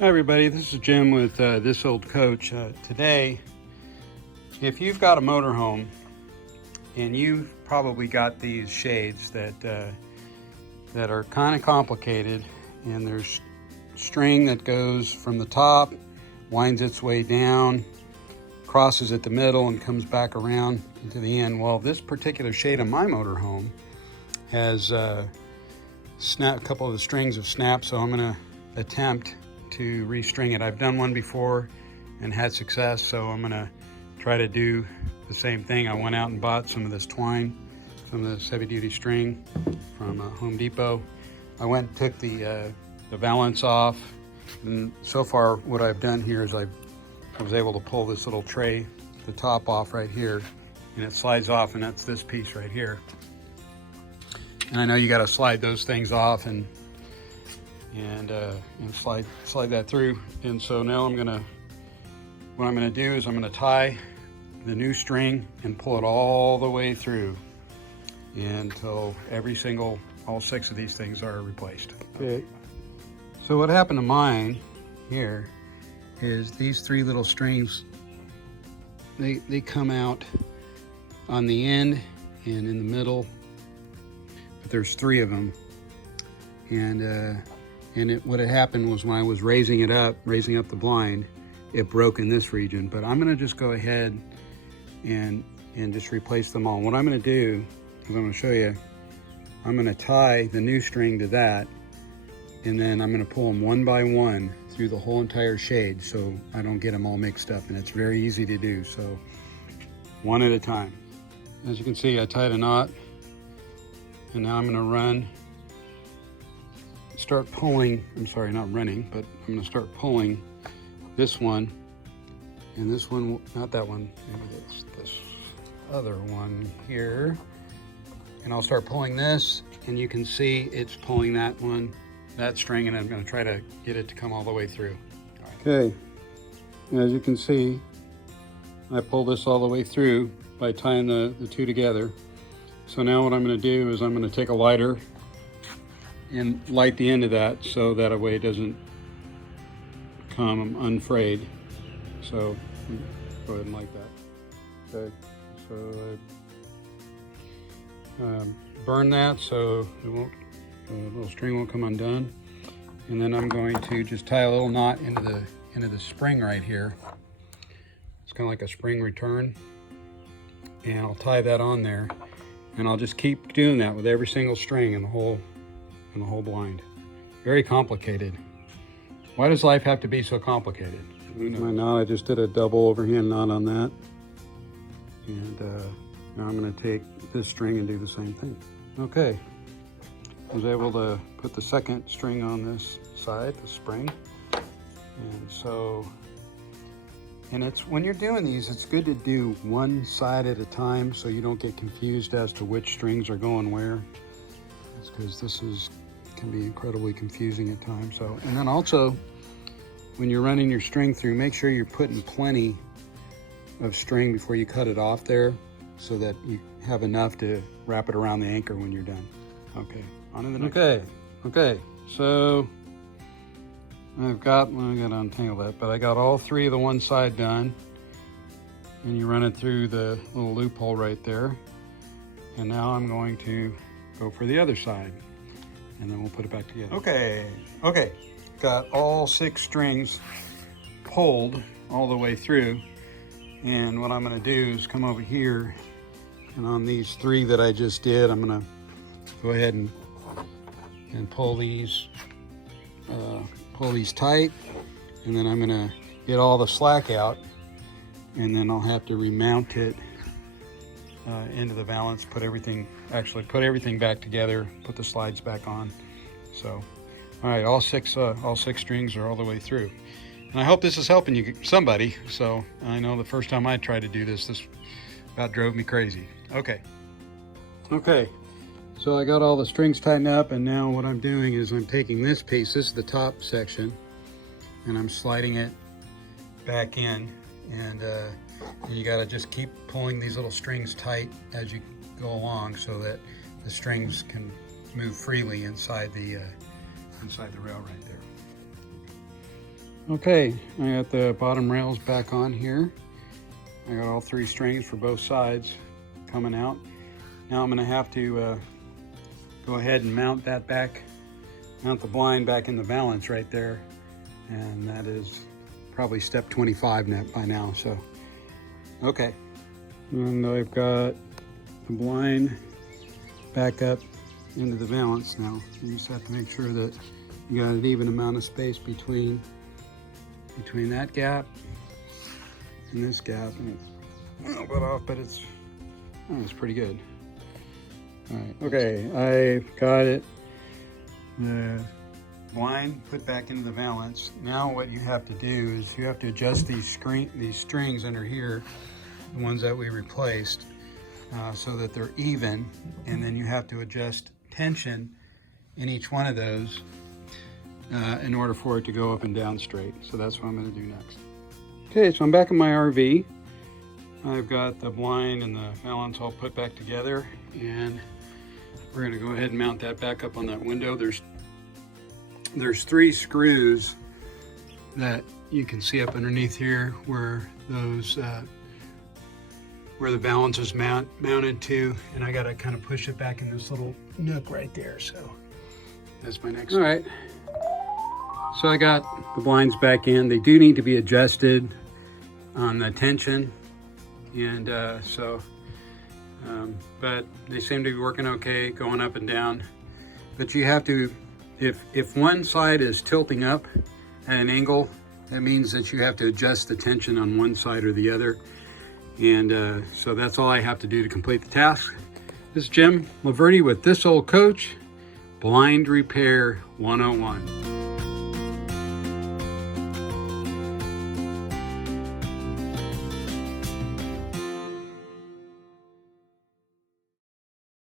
Hi everybody, this is Jim with This Old Coach. Today, if you've got a motorhome and you've probably got these shades that are kind of complicated, and there's string that goes from the top, winds its way down, crosses at the middle and comes back around into the end. Well, this particular shade on my motorhome has a couple of the strings have snapped, so I'm going to attempt to restring it. I've done one before and had success, so I'm gonna try to do the same thing. I went out and bought some of this twine, some of this heavy duty string from Home Depot. I went and took the valance off, and so far what I've done here is I was able to pull this little tray, the top off right here, and it slides off, and that's this piece right here. And I know you got to slide those things off and slide that through. And so now what I'm gonna do is I'm gonna tie the new string and pull it all the way through until all 6 of these things are replaced. Okay. So what happened to mine here is these 3 little strings, they come out on the end and in the middle, but there's 3 of them. And what had happened was when I was raising up the blind, it broke in this region. But I'm gonna just go ahead and just replace them all. What I'm gonna do is I'm gonna show you, I'm gonna tie the new string to that, and then I'm gonna pull them one by one through the whole entire shade so I don't get them all mixed up, and it's very easy to do, so one at a time. As you can see, I tied a knot, and now I'm gonna start pulling, I'm sorry, not running, but I'm gonna start pulling this one, and this one, not that one, maybe this other one here. And I'll start pulling this, and you can see it's pulling that string, and I'm gonna try to get it to come all the way through. Okay, as you can see, I pull this all the way through by tying the 2 together. So now what I'm gonna do is I'm gonna take a lighter and light the end of that so that way it doesn't come unfrayed. So go ahead and light that. Okay, so I burn that so the little string won't come undone. And then I'm going to just tie a little knot into the spring right here. It's kind of like a spring return, and I'll tie that on there, and I'll just keep doing that with every single string in the whole blind. Very complicated. Why does life have to be so complicated? My knot, I just did a double overhand knot on that. And now I'm gonna take this string and do the same thing. Okay, I was able to put the second string on this side, the spring. And it's, when you're doing these, it's good to do one side at a time so you don't get confused as to which strings are going where. It's because this can be incredibly confusing at times. So, and then also, when you're running your string through, make sure you're putting plenty of string before you cut it off there, so that you have enough to wrap it around the anchor when you're done. Okay, on to the next. Okay, so I gotta untangle that, but I got all 3 of the one side done, and you run it through the little loophole right there. And now I'm going to go for the other side, and then we'll put it back together. Okay, got all 6 strings pulled all the way through, and what I'm gonna do is come over here, and on these 3 that I just did, I'm gonna go ahead and pull these tight, and then I'm gonna get all the slack out, and then I'll have to remount it into the valance, put everything back together, put the slides back on. So, all right, all six strings are all the way through. And I hope this is helping you, somebody. So I know the first time I tried to do this about drove me crazy. Okay, so I got all the strings tightened up, and now what I'm doing is I'm taking this piece, this is the top section, and I'm sliding it back in, and you gotta just keep pulling these little strings tight as you go along so that the strings can move freely inside the rail right there. Okay, I got the bottom rails back on here. I got all 3 strings for both sides coming out. Now I'm going to have to go ahead and mount that back, mount the blind back in the valance right there. And that is probably step 25 net by now, so. Okay, and I've got the blind back up into the valance now. You just have to make sure that you got an even amount of space between that gap and this gap. And it's a little bit off, but it's pretty good. All right, okay, I've got it. The blind put back into the valance. Now what you have to do is you have to adjust these strings under here, the ones that we replaced, so that they're even, and then you have to adjust tension in each one of those in order for it to go up and down straight. So that's what I'm going to do next. Okay, so I'm back in my RV. I've got the blind and the valance all put back together, and we're going to go ahead and mount that back up on that window. There's 3 screws that you can see up underneath here where those where the valance is mounted to, and I got to kind of push it back in this little nook right there. So that's my next. All right. So I got the blinds back in. They do need to be adjusted on the tension, and but they seem to be working okay, going up and down. But you have to, if one side is tilting up at an angle, that means that you have to adjust the tension on one side or the other. And so that's all I have to do to complete the task. This is Jim Laverty with This Old Coach, Blind Repair 101.